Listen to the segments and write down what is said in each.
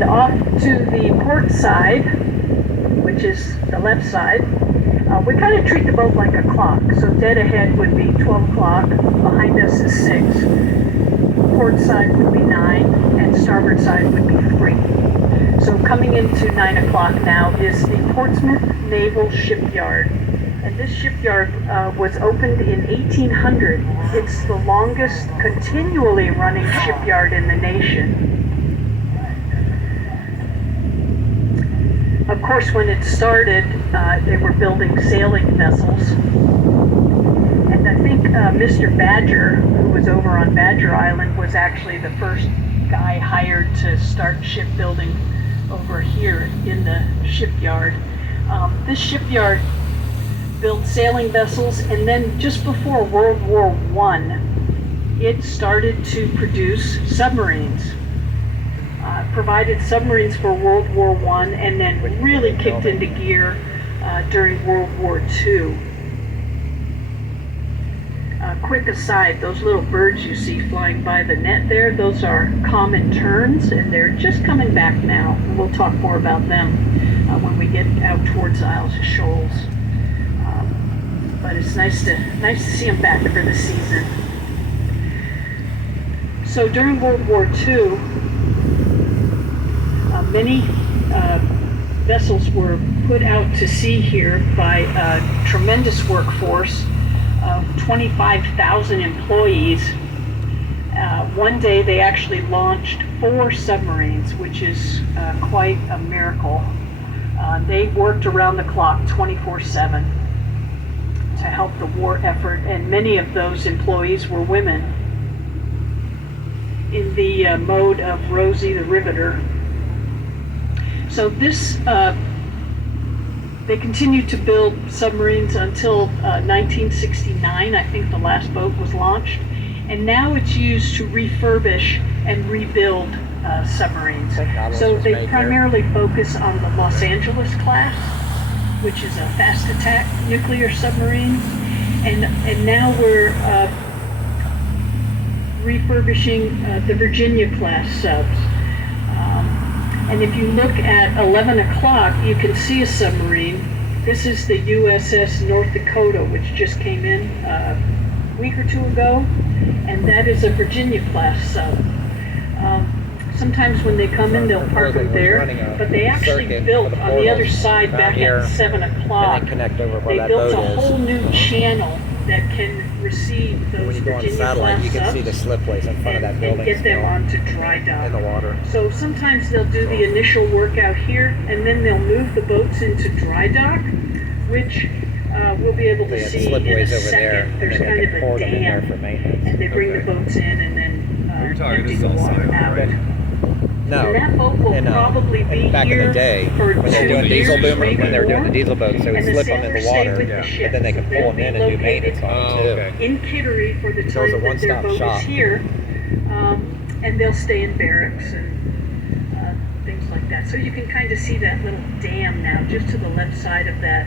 And off to the port side, which is the left side, we kind of treat the boat like a clock. So dead ahead would be 12 o'clock, behind us is 6, port side would be 9, and starboard side would be 3. So coming into 9 o'clock now is the Portsmouth Naval Shipyard. And this shipyard was opened in 1800. It's the longest continually running shipyard in the nation. Of course, when it started, they were building sailing vessels. And I think Mr. Badger, who was over on Badger Island, was actually the first guy hired to start shipbuilding over here in the shipyard. This shipyard built sailing vessels, and then just before World War I, it started to produce submarines. Provided submarines for World War I, and then really kicked into gear during World War II. Quick aside, those little birds you see flying by the net there, those are common terns, and they're just coming back now. And we'll talk more about them when we get out towards Isles of Shoals. But it's nice to see them back for the season. So during World War II, many vessels were put out to sea here by a tremendous workforce of 25,000 employees. One day they actually launched 4 submarines, which is quite a miracle. They worked around the clock 24/7 to help the war effort, and many of those employees were women in the mode of Rosie the Riveter. So this, they continued to build submarines until 1969. I think the last boat was launched. And now it's used to refurbish and rebuild submarines. So they primarily focus on the Los Angeles class, which is a fast attack nuclear submarine. And now we're refurbishing the Virginia class subs. And if you look at 11 o'clock, you can see a submarine. This is the USS North Dakota, which just came in a week or 2 ago, and that is a Virginia class sub. Sometimes when they come in, they'll park them there, but they actually built on the other side back at 7 o'clock. They built a whole new channel that can receive those Virginia class you can subs see the slipways in front of that building and get them onto dry dock. in the water. So sometimes they'll do the initial work out here, and then they'll move the boats into dry dock, which we'll be able to see in a slipways over second. there, There's and then kind they of can a pour them in there dam, for maintenance. and they bring the boats in and then empty the water out. No, And that boat will probably be back here in the day, for when they were 2 doing diesel years, boomer, maybe when they were doing more. the diesel boats, they would And the slip them in sailors the stay water, with the ship, but then they so could pull they'll them be in and do maintenance on them too. located in Kittery for the So it was time a that their one-stop boat shop. is here, and they'll stay in barracks and things like that. So you can kind of see that little dam now, just to the left side of that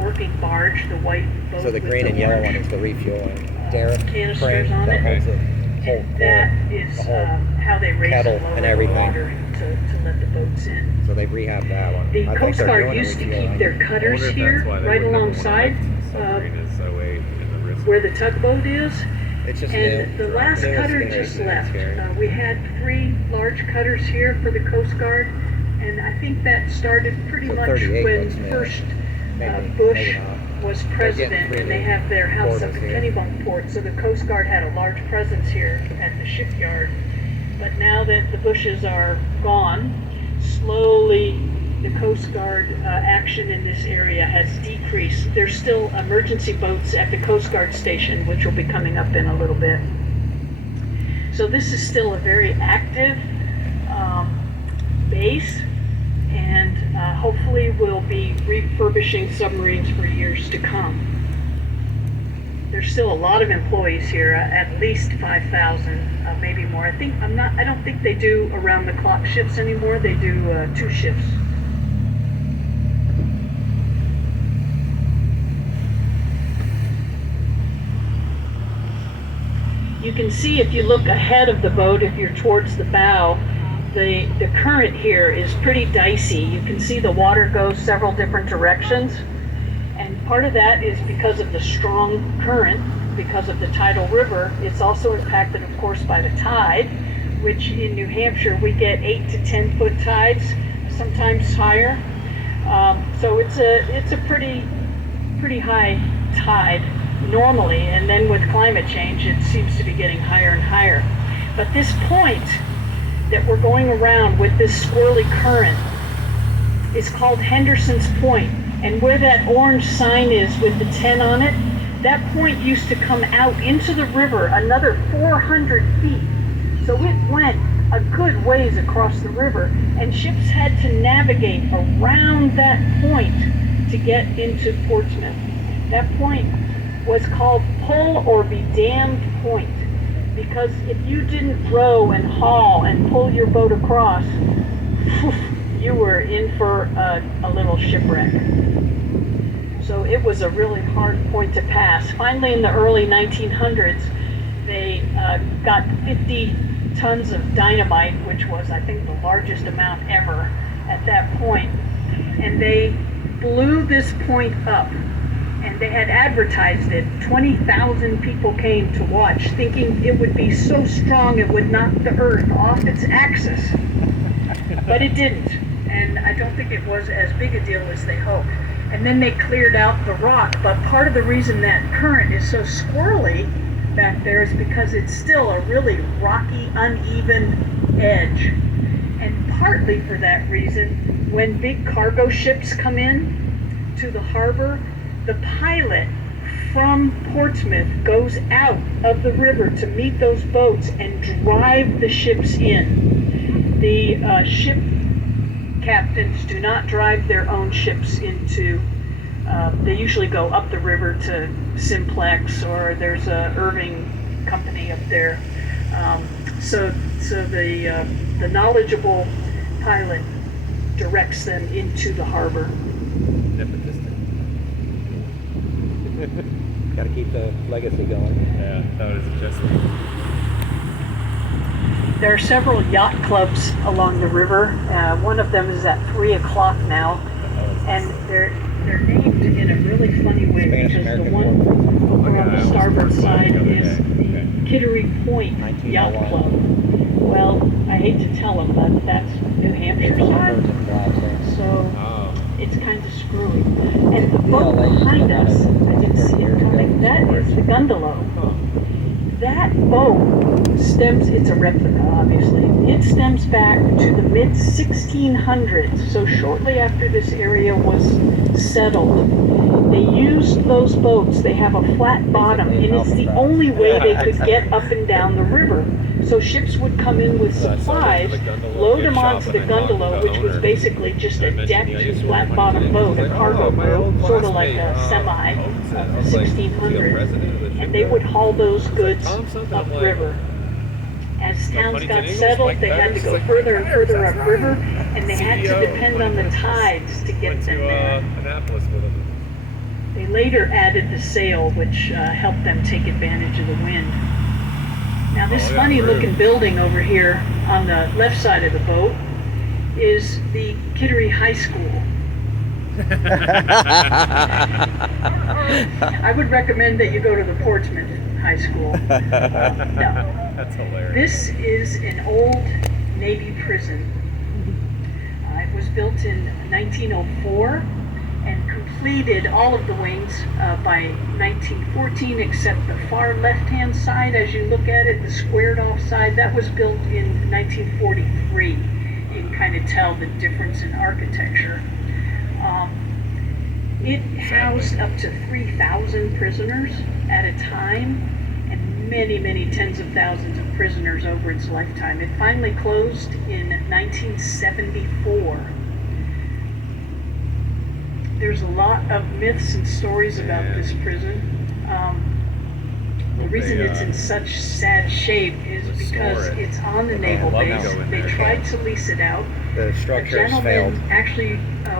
working barge, the white boat. So the with green and yellow orange, one is the refueling derrick canisters crane on that it. holds the whole And that is the whole how they raise kettle and lower and the everything. water to let the boats in. So they've rehabbed that one. The I think Coast they're Guard doing used to refueling. keep their cutters here, right alongside where the tugboat is. It's just And new. the last New cutter is just scary. left. We had 3 large cutters here for the Coast Guard, and I think that started pretty So much 38 when looks new. first Maybe Bush not. was getting president, pretty and they have their house up quarters in here. Kennebunkport, so the Coast Guard had a large presence here at the shipyard. But now that the Bushes are gone, slowly the Coast Guard action in this area has decreased. There's still emergency boats at the Coast Guard station, which will be coming up in a little bit. So this is still a very active base, and hopefully we'll be refurbishing submarines for years to come. There's still a lot of employees here, at least 5,000, maybe more. I don't think they do around the clock shifts anymore. They do 2 shifts. You can see if you look ahead of the boat, if you're towards the bow, the current here is pretty dicey. You can see the water goes several different directions, and part of that is because of the strong current, because of the tidal river. It's also impacted, of course, by the tide, which in New Hampshire we get 8 to 10 foot tides, sometimes higher. So it's a pretty high tide normally, and then with climate change it seems to be getting higher and higher. But this point that we're going around with this swirly current is called Henderson's Point, and where that orange sign is with the 10 on it, that point used to come out into the river another 400 feet. So it went a good ways across the river, and ships had to navigate around that point to get into Portsmouth. That point was called Pull or Be Damned Point, because if you didn't row and haul and pull your boat across, you were in for a little shipwreck. So it was a really hard point to pass. Finally, in the early 1900s, they got 50 tons of dynamite, which was, I think, the largest amount ever at that point. And they blew this point up, and they had advertised it. 20,000 people came to watch, thinking it would be so strong it would knock the earth off its axis. But it didn't, and I don't think it was as big a deal as they hoped. And then they cleared out the rock, but part of the reason that current is so squirrely back there is because it's still a really rocky, uneven edge. And partly for that reason, when big cargo ships come in to the harbor, the pilot from Portsmouth goes out of the river to meet those boats and drive the ships in. The ship captains do not drive their own ships into, they usually go up the river to Simplex, or there's a Irving company up there. So the knowledgeable pilot directs them into the harbor. Got to keep the legacy going. Yeah, that was just. There are several yacht clubs along the river. One of them is at 3 o'clock now, and they're named in a really funny way, because the one over on the starboard side is the Kittery Point Yacht Club. Well, I hate to tell them, but that's New Hampshire side, so it's kind of screwy. And the boat behind us, I didn't see it coming, that is the Gundalow. That boat stems, it's a replica obviously, it stems back to the mid-1600s, so shortly after this area was settled. They used those boats, they have a flat bottom, and it's the only way they could get up and down the river. So ships would come in with supplies, load them onto the Gundalow, which was basically just a decked, flat-bottom boat, a cargo boat, sort of like a semi of the 1600s, and they would haul those goods upriver. As towns got settled, they had to go further and further upriver, and they had to depend on the tides to get them there. They later added the sail, which helped them take advantage of the wind. Now this funny looking building over here on the left side of the boat is the Kittery High School. I would recommend that you go to the Portsmouth High School. No. That's hilarious. This is an old Navy prison. It was built in 1904 and completed all of the wings by 1914, except the far left-hand side. As you look at it, the squared-off side, that was built in 1943. You can kind of tell the difference in architecture. It housed up to 3,000 prisoners at a time, and many, many tens of thousands of prisoners over its lifetime. It finally closed in 1974. There's a lot of myths and stories about this prison. The reason it's in such sad shape is because it's on the naval base. They tried to lease it out. The A structure has failed. gentleman actually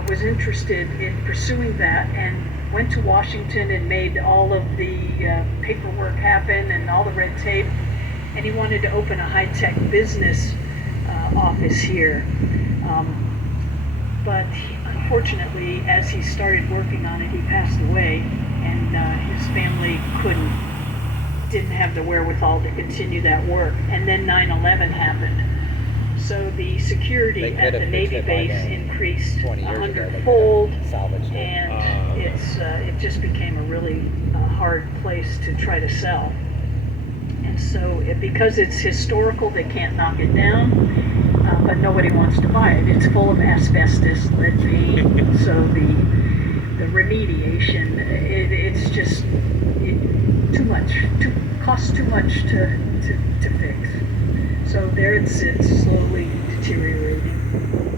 was interested in pursuing that and went to Washington and made all of the paperwork happen and all the red tape. And he wanted to open a high-tech business office here. But unfortunately, as he started working on it, he passed away, and his family didn't have the wherewithal to continue that work. And then 9/11 happened. So the security They at could the have Navy fixed it by base then. increased 20 years ago, they could have 100-fold, salvaged it. and it just became a really hard place to try to sell. And so because it's historical, they can't knock it down, but nobody wants to buy it. It's full of asbestos, lead paint, so the remediation, it's just too much, costs too much to fix. So there it sits, slowly deteriorating.